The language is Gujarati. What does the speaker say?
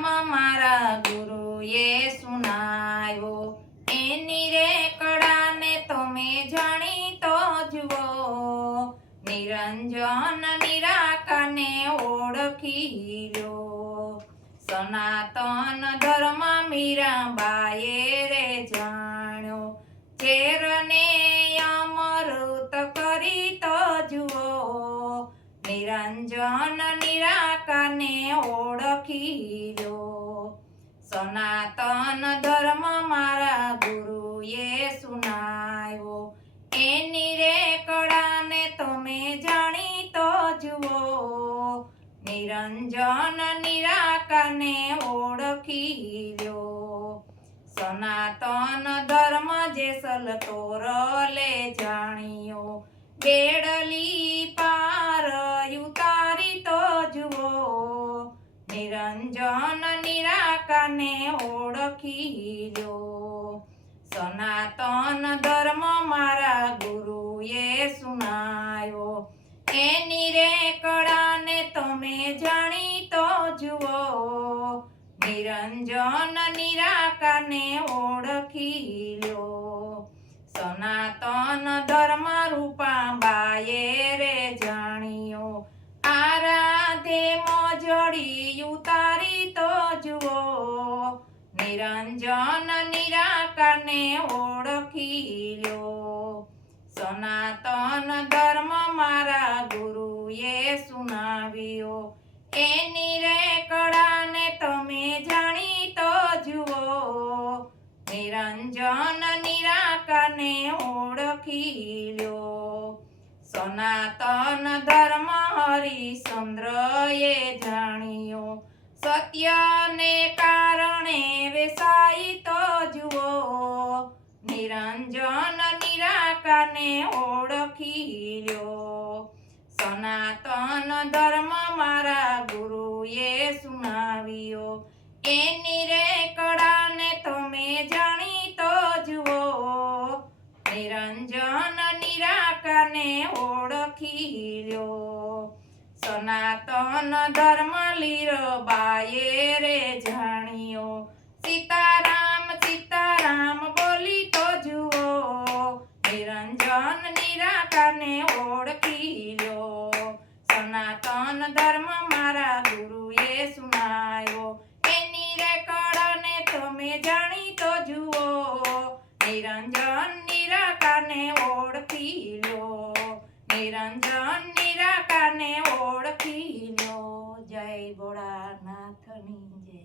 ધર્મ મારા ગુરુએ સુનાવ્યો, એની રે કળાને તમે જાણી તો જુઓ, નિરંજન નિરાકારને ઓળખી લો। સનાતન ધર્મ મીરાબાઈએ રે જાણ્યો, ઝેરને અમૃત કરી તો જુઓ, નિરંજન નિરાકારને ઓળખી લો। સનાતન ધર્મ મારા ગુરુએ સુનાવ્યો, એની રે કળાને તમે જાણી તો જુઓ, નિરંજન નિરાકારને ઓળખી લો। સનાતન ધર્મ જેસલતોરલે જાણ્યો, બેડલી પાર ઉતારી તો જુઓ, નિરંજન નિરાકારને ઓળખી લો। સનાતન ધર્મ મારા ગુરુએ સુનાવ્યો, એની રે કળાને તમે જાણી તો જુઓ, નિરંજન નિરાકારને ઓળખી લો। સનાતન ધર્મ રૂપાબાઈએ રે જાણ્યો, આરાધે મોજડી ઉતારી તો જુઓ, નિરંજન નિરાકારને ઓળખી લો। સનાતન ધર્મ મારા ગુરુએ સુનાવ્યો, એની રે કળાને તમે જાણી તો જુઓ, નિરંજન નિરાકારને ઓળખી લો। સનાતન ધર્મ હરિશ્ચંદ્રએ જાણ્યો, સત્યને કારણે વેસાઈ તો જુઓ, નિરંજન નિરાકારને ઓળખી લો। સનાતન ધર્મ મારા ગુરુએ સુનાવ્યો, એની રે કળાને તમે જાણી તો જુઓ, નિરંજન નિરાકારને ઓળખી લો। સનાતન ધર્મ લીરબાઈએ રે જાણ્યો, સીતારામ સીતારામ બોલી તો જુઓ, નિરંજન નિરાકારને ઓળખી લો। સનાતન ધર્મ મારા ગુરુએ સુનાવ્યો, એની રે કળાને તમે જાણી તો જુઓ, નિરંજન નિરાકારને ઓળખી લો। નિરંજન નિરાકારને ઓળખી લો। જય ભોળાનાથની જય।